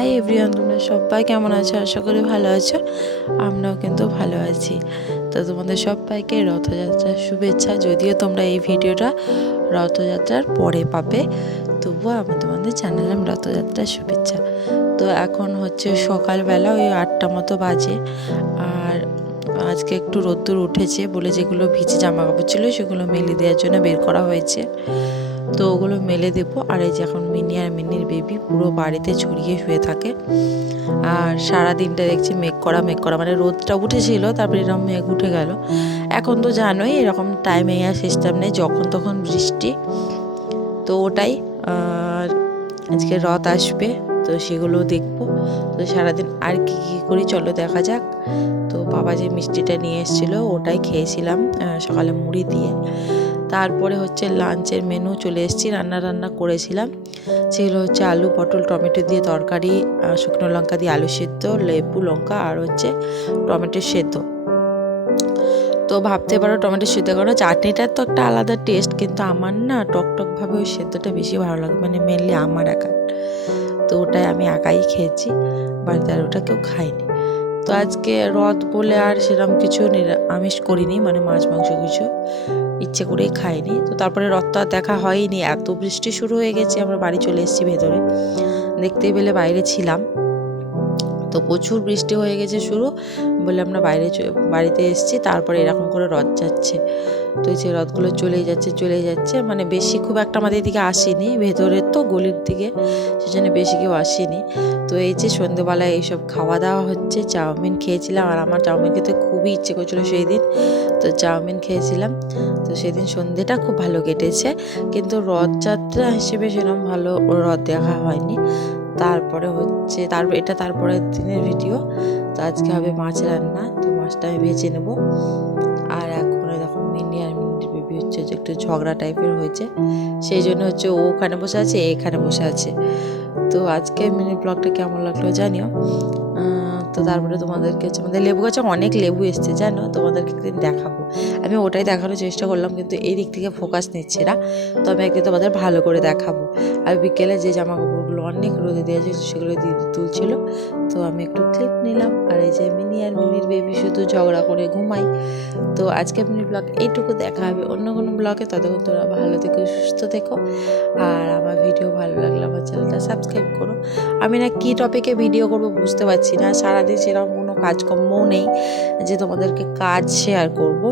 Hi everyone, তোমরা সবাই কেমন আছো? আশা করি ভালো আছো। আমরাও কিন্তু ভালো আছি। তো তোমাদের সবাইকে রথযাত্রার শুভেচ্ছা। যদিও তোমরা এই ভিডিওটা রথযাত্রার পরে পাবে, তবুও আমি তোমাদের জানালাম রথযাত্রার শুভেচ্ছা। তো এখন হচ্ছে সকালবেলা ওই আটটা মতো বাজে। আর আজকে একটু রোদ্দুর উঠেছে বলে যেগুলো ভিজে জামা কাপড় ছিল সেগুলো মেলে দেওয়ার জন্য বের করা হয়েছে। তো ওগুলো মেলে দেবো। আর এই যে এখন মিনি আর মিনির বেবি পুরো বাড়িতে ছড়িয়ে শুয়ে থাকে। আর সারা দিনটা দেখছি মেঘ করা মেঘ করা। মানে রোদটা উঠেছিল, তারপরে এরকম মেঘ উঠে গেল। এখন তো জানোই এরকম টাইমে আর সিস্টেম নেই, যখন তখন বৃষ্টি। তো ওটাই, আর আজকে রথ আসবে, তো সেগুলো দেখব। তো সারাদিন আর কি কী করি চলো দেখা যাক। তো বাবা যে মিষ্টিটা নিয়ে এসেছিল, ওটাই খেয়েছিলাম সকালে মুড়ি দিয়ে। তারপরে হচ্ছে লাঞ্চের মেনু চলে এসেছি, রান্না রান্না করেছিলাম। সেগুলো হচ্ছে আলু, পটল, টমেটো দিয়ে তরকারি শুকনো লঙ্কা দিয়ে আলু সেদ্ধ, লেবু, লঙ্কা আর হচ্ছে টমেটো সেদ্ধ। তো ভাবতে পারো টমেটো সেদ্ধ কারণ চাটনিটার তো একটা আলাদা টেস্ট কিন্তু আমার না টক টকভাবে ওই সেদ্ধটা বেশি ভালো লাগে মানে মেনলি আমার একা তো ওটাই আমি একাই খেয়েছি, বাড়িতে আর ওটা কেউ খায়নি। তো আজকে রথ বলে আর সেরকম কিছু আমিষ করিনি মানে মাছ, মাংস কিছু। ইচ্ছে করেই খাইনি। তো তারপরে রথটা দেখা হয়নি এত বৃষ্টি শুরু হয়ে গেছে, আমরা বাড়ি চলে এসেছি ভেতরে। দেখতে পেলে বাইরে ছিলাম। তো প্রচুর বৃষ্টি হয়ে গেছে শুরু। বলে আমরা বাইরে বাড়িতে এসেছি। তারপরে এরকম করে রথ যাচ্ছে। তো যে রথগুলো চলেই যাচ্ছে চলেই যাচ্ছে। মানে বেশি খুব একটা আমাদের দিকে আসেনি ভেতরের তো গলির দিকে, সেজন্য বেশি কেউ আসেনি। তো এই যে সন্ধ্যেবেলায় এইসব খাওয়া দাওয়া হচ্ছে, চাউমিন খেয়েছিলাম। আর আমার চাউমিন খেতে খুবই ইচ্ছে করছিল সেই দিন তো চাউমিন খেয়েছিলাম। তো সেদিন সন্ধেটা খুব ভালো কেটেছে। কিন্তু রথযাত্রা হিসেবে সেরকম ভালো রথ দেখা হয়নি। তারপরে হচ্ছে তারপর এটা তারপরের দিনের ভিডিও তো আজকে হবে মাছ রান্না, তো মাছটা আমি ভেজে নেব। আর এখন দেখো, মিনি আর মিনির বেবি হচ্ছে যে একটু ঝগড়া টাইপের হয়েছে। সেই জন্য হচ্ছে ও ওখানে বসে আছে এখানে বসে আছে। তো আজকে মিনি ব্লগটা কেমন লাগল জানিও। তো তারপরে তোমাদেরকে হচ্ছে আমাদের লেবু গাছে অনেক লেবু এসছে, জানো? তোমাদেরকে একদিন দেখাবো। আমি ওটাই দেখানোর চেষ্টা করলাম, কিন্তু এই দিক থেকে ফোকাস নিচ্ছে না। তো আমি একদিন তোমাদের ভালো করে দেখাবো। আর বিকেলে যে জামা কাপড়গুলো অনেক রোদে দেওয়া সেগুলো দিদি তুলছিল। তো আমি একটু ক্লিপ নিলাম। আর এই যে মিনি আর মিনির বেবি শুধু ঝগড়া করে ঘুমাই তো আজকে মিনির ব্লগ এইটুকু, দেখা হবে অন্য কোনো ব্লগে ততক্ষণ তোরা ভালো থেকো, সুস্থ থেকো। আর আমার ভিডিও ভালো লাগলে আমার চ্যানেলটা সাবস্ক্রাইব করো। আমি না কী টপিকে ভিডিও করব বুঝতে পারছি না। সারাদিন সেরকম কোনো কাজকর্মও নেই যে তোমাদেরকে কাজ শেয়ার করব।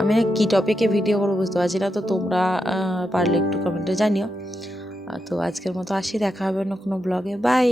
আমি কি টপিকে ভিডিও করব বুঝতে পারছি না, তো তোমরা পারলে একটু কমেন্টে জানিও। তো আজকের মতো আসি, দেখা হবে অন্য কোনো ব্লগে বাই